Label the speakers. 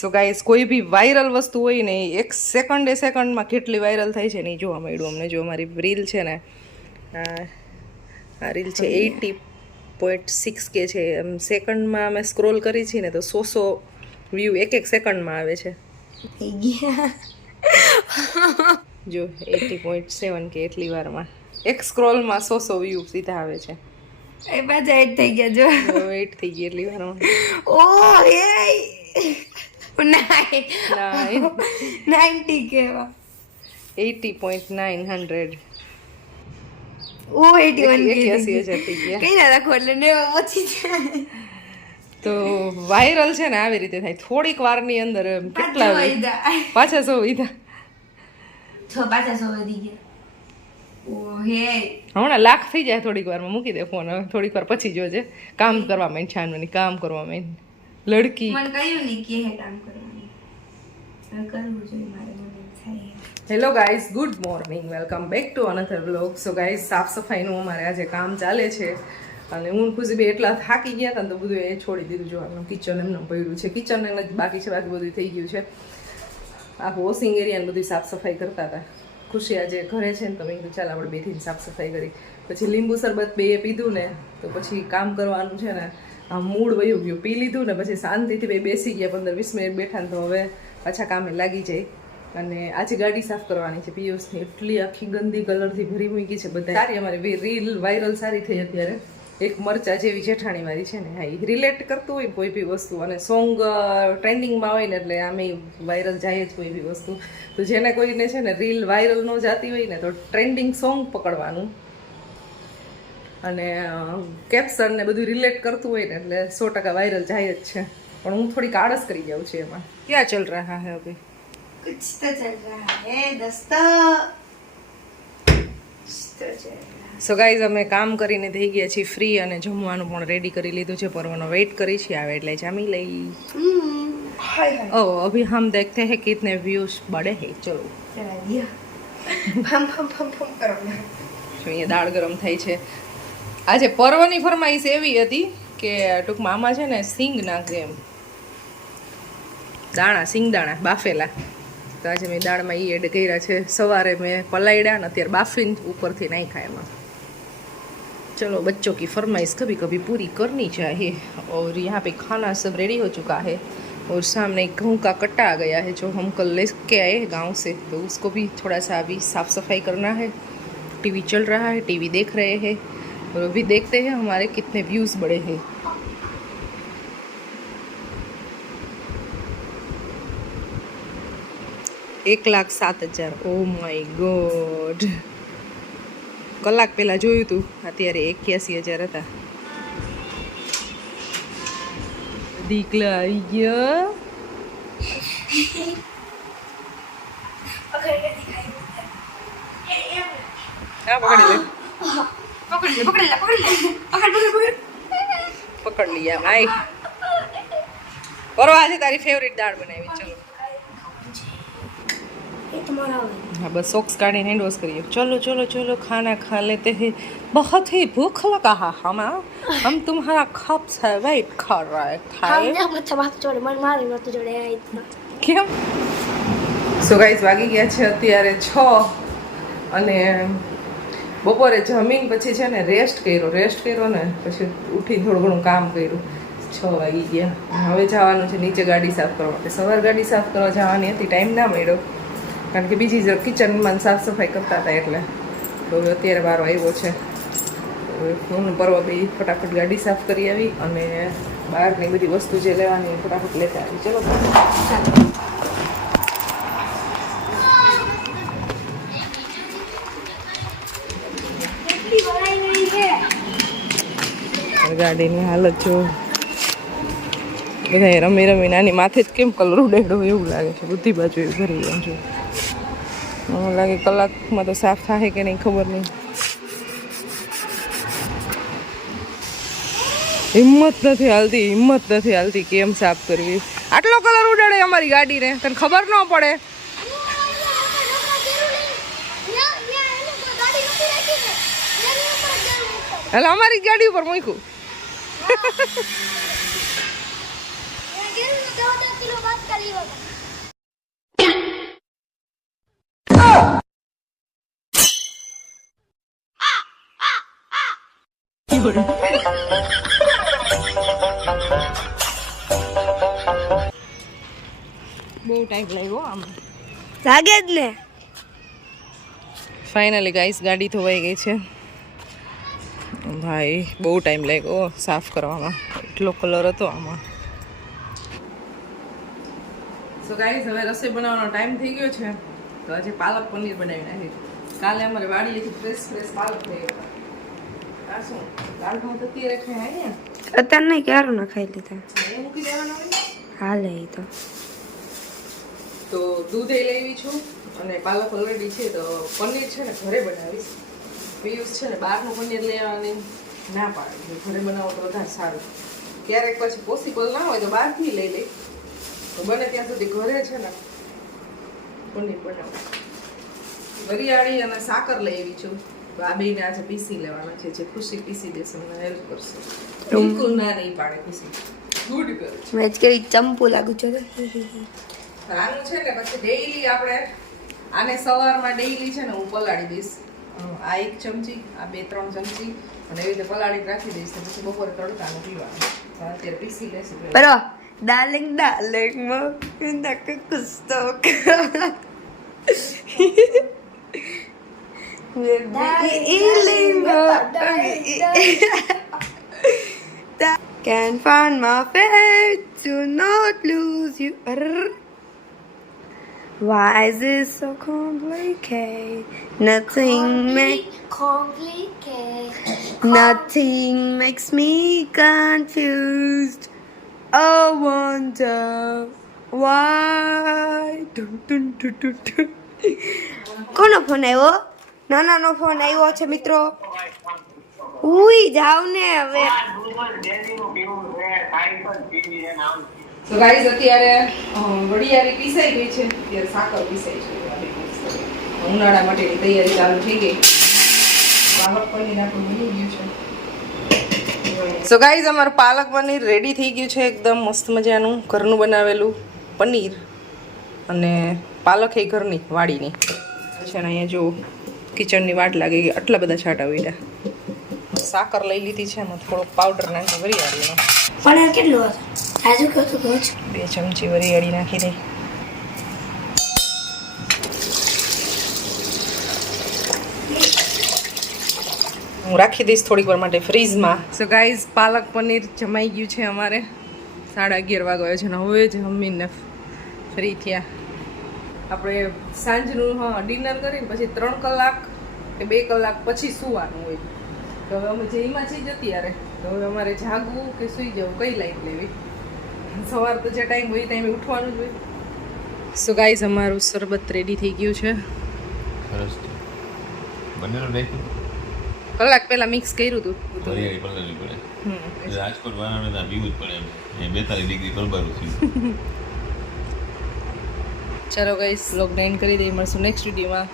Speaker 1: So guys કોઈ બી viral વસ્તુ હોય ને એ એક સેકન્ડે સેકન્ડમાં કેટલી વાયરલ થાય છે ને એ જોવા મળ્યું અમને. જો અમારી રીલ છે ને આ આ રીલ છે એટી પોઈન્ટ સિક્સ કે છે. એમ સેકન્ડમાં અમે સ્ક્રોલ કરી છીએ ને તો સો સો વ્યૂ એક એક સેકન્ડમાં આવે છે. જો એટી પોઈન્ટ સેવન કે એટલી વારમાં. એક સ્ક્રોલમાં સો સો વ્યૂ સીધા આવે છે.
Speaker 2: એ પાછા એડ થઈ ગયા જો.
Speaker 1: એડ થઈ ગઈ એટલી વારમાં.
Speaker 2: ઓ એ
Speaker 1: નાઇન
Speaker 2: નાઇન્ટી કેવા
Speaker 1: eighty point nine hundred
Speaker 2: O eighty one
Speaker 1: એક્યાસી હજાર થઈ ગયા
Speaker 2: કઈ ના રાખો એટલે ને ઓછી જાય
Speaker 1: તો વાયરલ છે ને આવી રીતે થાય. થોડીક વારની અંદર કેટલા
Speaker 2: પાછા
Speaker 1: પાછા સો વીધા
Speaker 2: છ પાછા સો વધી ગયા.
Speaker 1: હમણાં લાખ થઈ જાય થોડીક વારમાં. મૂકી દે ફોન હવે. થોડીક વાર પછી જોજે. કામ કરવા માંડ છાનવાની કામ કરવા માંડ. લડકી.
Speaker 2: મને કહ્યું નહીં કે હે કામ કરવાનું. કરવું જોઈએ મારે મને થાય
Speaker 1: hello guys good morning welcome back to another blog so guys સાફ સફાઈનું અમારે આજે કામ ચાલે છે. અને હું ખુશી બે એટલા થાકી ગયા હતા તો બધું એ છોડી દીધું જોવાનું કિચન એમનું પડ્યું છે. કિચન એને બાકી છે બાકી બધું થઈ ગયું છે. આખું વોશિંગ એરિયા બધી સાફ સફાઈ કરતા હતા. ખુશી આજે ઘરે છે ને તો મેં કીધું ચાલ આપણે બેથી સાફ સફાઈ કરી. પછી લીંબુ શરબત બે પીધું ને તો પછી કામ કરવાનું છે ને મૂળ વયું ગયું. પી લીધું ને પછી શાંતિથી ભાઈ બેસી ગયા પંદર વીસ મિનિટ બેઠા ને તો હવે પાછા કામે લાગી જાય. અને આજે ગાડી સાફ કરવાની છે પિયુષની. એટલી આખી ગંદી કલરથી ભરી મૂકી છે બધા સારી અમારી રીલ, વાયરલ સારી થઈ અત્યારે. એક મરચા જેવી જેઠાણી મારી છે ને. હા એ રિલેટ કરતું હોય કોઈ બી વસ્તુ. અને સોંગ ટ્રેન્ડિંગમાં હોય ને એટલે આમે વાયરલ જાય જ કોઈ બી વસ્તુ. તો જેને કોઈને છે ને રીલ વાયરલ ન જાતી હોય ને તો ટ્રેન્ડિંગ સોંગ પકડવાનું. અને કેપ્શન ને બધું રિલેટ કરતું હોય ને એટલે સો ટકા વાયરલ જાય જ છે. પણ હું થોડીક આળસ કરી જાઉં છું એમાં. ક્યાં ચલ રહા હે અભી?
Speaker 2: કુછ તો ચલ રહા હે
Speaker 1: સો ગાઈઝ અમે કામ કરીને થઈ ગયા છીએ ફ્રી અને જમવાનું પણ રેડી કરી લીધું છે. પર્વનો વેઇટ કરી છીએ આવે એટલે જામી લઈ. ઓ અભી હમ દેખતે હે કિતને
Speaker 2: વ્યૂઝ બડે હે ચલો. ચલા દિયા ફમ ફમ
Speaker 1: કરો. અહીંયા દાળ ગરમ થાય છે. આજે પર્વની ફરમાઈશ એવી હતી કે ટૂંકમાં આમાં છે ને સિંગ નાખજે એમ દાણા સિંગ દાણા બાફેલા તો આજે મેં દાળમાં એ એડ કર્યા છે સવારે મેં પલાળ્યા ને અત્યારે બાફીને ઉપરથી નાખ્યા એમાં चलो बच्चों की फरमाइश कभी कभी पूरी करनी चाहिए और यहाँ पे खाना सब रेडी हो चुका है और सामने गेहूँ का कट्टा आ गया है जो हम कल लेके आए हैं गांव से तो उसको भी थोड़ा सा अभी साफ सफाई करना है टीवी चल रहा है टीवी देख रहे हैं और अभी देखते हैं हमारे कितने व्यूज़ बड़े हैं એક લાખ સાત હજાર ઓ માય ગોડ કલાક પહેલા જોયું હતું અત્યારે એક્યાસી હજાર હતા દીકલા આવી ગયા હા પકડી લે
Speaker 2: પકડી લે પકડી લે પકડી લે પકડ પકડ પકડ
Speaker 1: પકડ લઈ આમ આઈ પરવા આજે તારી ફેવરિટ દાળ બનાવી ચલો हाँ बस सॉक्स काढ़ी हैंड वॉश करिए चलो चलो चलो खाना खा लेते हैं बहुत ही भूख लगा है हम हम तुम्हारा खप से वेट कर रहे थे કેમ? સો ગાઈઝ વાગી ગયા છે અત્યારે છ અને બપોરે જમીન પછી છે ને રેસ્ટ કર્યો રેસ્ટ કર્યો ને પછી ઉઠી થોડું ઘણું કામ કર્યું. છ વાગી ગયા. હવે જવાનું છે નીચે ગાડી સાફ કરવા માટે. સવાર ગાડી સાફ કરવા જવાની હતી, ટાઈમ ના મળ્યો. કારણ કે બીજી કિચનમાં સાફ સફાઈ કરતા હતા એટલે. તો હવે અત્યારે વારો આવ્યો છે. હવે હું ને પરવા બે ફટાફટ ગાડી સાફ કરી આવી અને બહારની બધી વસ્તુ જે લેવાની ફટાફટ લેતા આવી. ચલો. ગાડીની હાલત જો. બધા રમી રમી નાની માથે જ કેમ કલર ઉડેડો એવું લાગે છે. બધી બાજુ એવું ભરી ગયું છે. મને લાગે કલાકમાં તો સાફ થાય કે નહીં ખબર નહીં. હિંમત નથી હાલતી હિંમત નથી હાલતી કેમ સાફ કરવી. આટલો કલર ઉડાડે અમારી ગાડીને તને ખબર ન પડે. એટલે અમારી ગાડી ઉપર મૂક્યું. બહુ ટાઈમ લાગ્યો આમ.
Speaker 2: લાગે જ ને.
Speaker 1: ફાઇનલી ગાઈસ ગાડી ધોવાઈ ગઈ છે. ભાઈ બહુ ટાઈમ લાગ્યો સાફ કરવામાં. એટલો કલર હતો આમાં. સો ગાઈસ હવે રસોઈ બનાવવાનો ટાઈમ થઈ ગયો છે. તો આજે પાલક પનીર બનાવી નાખી કાલે અમારે વાડીએથી ફ્રેશ ફ્રેશ પાલક લઈ ગયા આ શું દાળ ભાત અત્યારે અહીંયા?
Speaker 2: અત્યારે નહીં ક્યારું ના ખાઈ લીધા.
Speaker 1: એ મૂકી દેવાના હોય
Speaker 2: હાલે એ તો.
Speaker 1: તો દૂધ એ લેવી છું અને પાલક ઓલરેડી છે તો પનીર છે ને ઘરે બનાવીશ. પિયુષ છે ને બહારનું પનીર લેવાની ના પાડે ઘરે બનાવો તો વધારે સારું. ક્યારેક પછી પોસિબલ ના હોય તો બહારથી લઈ લે. તો બને ત્યાં સુધી ઘરે છે ને પનીર બનાવું. વરિયાળી અને સાકર લઈ આવી છું. તો આ બેને આજે પીસી લેવાના છે જે ખુશી પીસી દેશે મને હેલ્પ કરશે. બિલકુલ ના નહીં પાડે ખુશી. ગુડ ગર્લ
Speaker 2: મેં કેવી ચંપુ લાગુ છે.
Speaker 1: આનું છે ને પછી ડેઈલી આપણે આને સવારમાં ડેઈલી છે ને હું પલાળી દઈશ. આ એક ચમચી આ બે ત્રણ ચમચી અને એવી રીતે પલાળી રાખી દઈશ તો પછી બપોરે તડકાનું પીવાનું તો અત્યારે પીસી લેશું પેલા.
Speaker 2: Pero, darling, darling, mo, hindi ko gusto ka. Iiling mo. That can find my fate to not lose you. Arr. Why is this so complicated? Nothing makes
Speaker 3: complicated
Speaker 2: Nothing makes me confused. I wonder why. Dun, dun, dun, dun, dun. કોનો phone આવ્યો નાનાનો phone આવ્યો છે મિત્રો ઉઈ જાવ ને હવે
Speaker 1: તો guys અત્યારે વડિયારી પીસાઈ ગઈ છે. અત્યારે સાકર પીસાઈ છે. ઉનાળા માટેની તૈયારી ચાલુ થઈ ગઈ. પાલક પનીર આપણું બની ગયું છે. સો ગાઈઝ અમારું પાલક પનીર રેડી થઈ ગયું છે એકદમ મસ્ત મજાનું. ઘરનું બનાવેલું પનીર અને પાલક એ ઘરની વાડીની. છે ને અહીંયા જો કિચનની વાટ લાગી ગઈ. આટલા બધા છાંટા વીડા સાકર લઈ લીધી છે. એમાં થોડોક પાવડર નાખી વરિયાળીનો.
Speaker 3: પણ કેટલું હતું કહો તો કહું
Speaker 1: બે ચમચી વરિયાળી નાખી દઈ હું રાખી દઈશ થોડીક વાર માટે ફ્રીઝમાં. સો ગાઈઝ પાલક પનીર જમાઈ ગયું છે અમારે. સાડા અગિયાર વાગ્યો છે ને હવે જ જમીને ફ્રી થયા. આપણે સાંજનું હા ડિનર કરીને પછી ત્રણ કલાક કે બે કલાક પછી સુવાનું હોય. તો હવે અમે જઈમાં છીએ જ અત્યારે. તો હવે અમારે જાગવું કે સુઈ જવું કઈ લાઈટ લેવી? સવાર તો જે ટાઈમ હોય એ ટાઈમે ઉઠવાનું જ હોય. સો ગાઈઝ અમારું શરબત રેડી થઈ ગયું છે.
Speaker 4: સરસ છે. બંનેનું
Speaker 1: કલાક પહેલા મિક્સ કર્યું હતું.
Speaker 4: રાજકોટ વાળાને પીવું જ પડે એમ. બેતાલીસ ડિગ્રી પરબારું થયું.
Speaker 1: ચાલો ગાઈઝ બ્લોગ નાઇન કરી દઈએ. મળશું નેક્સ્ટ વિડીયોમાં.